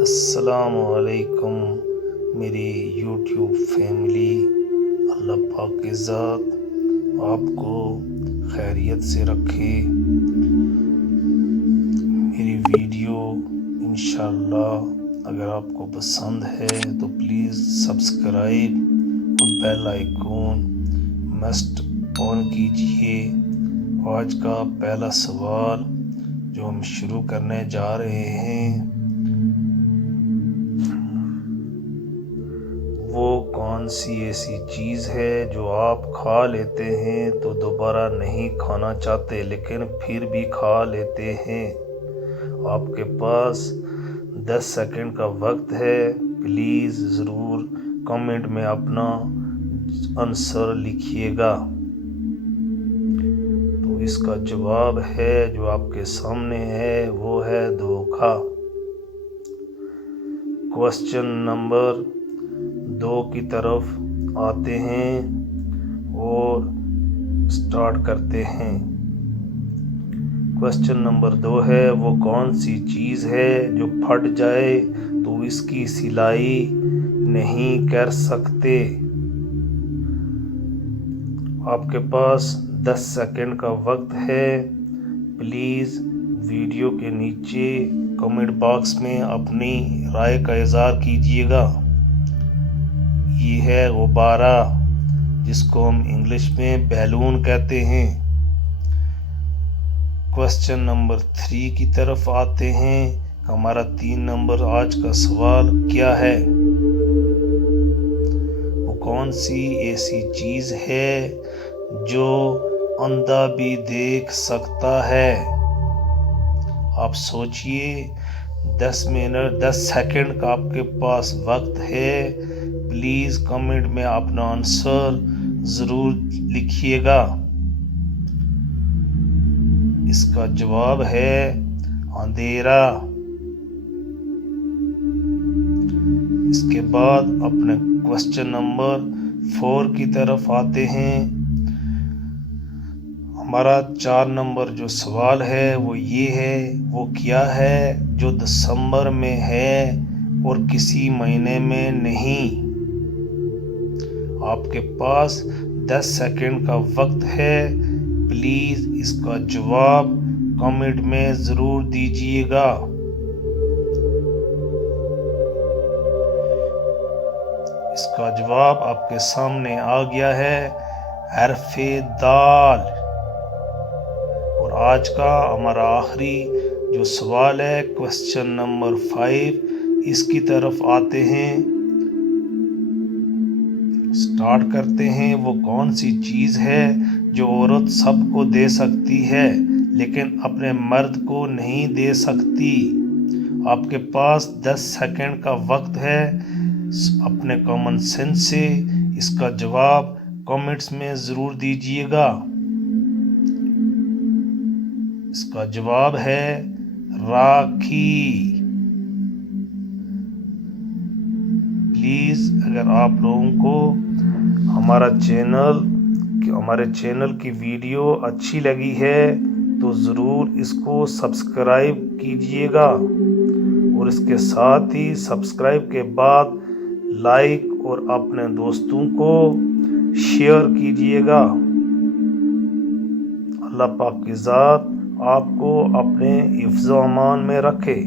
السلام علیکم میری یوٹیوب فیملی۔ اللہ پاک کی ذات آپ کو خیریت سے رکھے۔ میری ویڈیو انشاءاللہ اگر آپ کو پسند ہے تو پلیز سبسکرائب اور بیل آئیکن مسٹ آن کیجئے۔ آج کا پہلا سوال جو ہم شروع کرنے جا رہے ہیں، وہ کون سی ایسی چیز ہے جو آپ کھا لیتے ہیں تو دوبارہ نہیں کھانا چاہتے لیکن پھر بھی کھا لیتے ہیں؟ آپ کے پاس 10 سیکنڈ کا وقت ہے، پلیز ضرور کمنٹ میں اپنا آنسر لکھیے گا۔ تو اس کا جواب ہے جو آپ کے سامنے ہے، وہ ہے دھوکہ۔ کوسچن نمبر 2 کی طرف آتے ہیں اور سٹارٹ کرتے ہیں۔ کوسچن نمبر 2 ہے، وہ کون سی چیز ہے جو پھٹ جائے تو اس کی سلائی نہیں کر سکتے؟ آپ کے پاس 10 سیکنڈ کا وقت ہے، پلیز ویڈیو کے نیچے کمنٹ باکس میں اپنی رائے کا اظہار کیجیے گا۔ یہ ہے غبارہ، جس کو ہم انگلش میں بیلون کہتے ہیں۔ کوسچن نمبر 3 کی طرف آتے ہیں۔ ہمارا 3 نمبر آج کا سوال کیا ہے؟ وہ کون سی ایسی چیز ہے جو اندھا بھی دیکھ سکتا ہے؟ آپ سوچئے، 10 سیکنڈ کا آپ کے پاس وقت ہے، پلیز کمنٹ میں اپنا آنسر ضرور لکھیے گا۔ اس کا جواب ہے اندھیرا۔ اس کے بعد اپنے کوسچن نمبر 4 کی طرف آتے ہیں۔ ہمارا 4 نمبر جو سوال ہے وہ یہ ہے، وہ کیا ہے جو دسمبر میں ہے اور کسی مہینے میں نہیں؟ آپ کے پاس 10 سیکنڈ کا وقت ہے، پلیز اس کا جواب کمنٹ میں ضرور دیجیے گا۔ اس کا جواب آپ کے سامنے آ گیا ہے، حرف دال۔ اور آج کا ہمارا آخری جو سوال ہے، کوسچن نمبر 5، اس کی طرف آتے ہیں، سٹارٹ کرتے ہیں۔ وہ کون سی چیز ہے جو عورت سب کو دے سکتی ہے لیکن اپنے مرد کو نہیں دے سکتی؟ آپ کے پاس 10 سیکنڈ کا وقت ہے، اپنے کامن سینس سے اس کا جواب کمنٹس میں ضرور دیجیے گا۔ اس کا جواب ہے راکھی۔ پلیز اگر آپ لوگوں کو ہمارے چینل کی ویڈیو اچھی لگی ہے تو ضرور اس کو سبسکرائب کیجئے گا، اور اس کے ساتھ ہی سبسکرائب کے بعد لائک اور اپنے دوستوں کو شیئر کیجئے گا۔ اللہ پاک کی ذات آپ کو اپنے حفظ و امان میں رکھے۔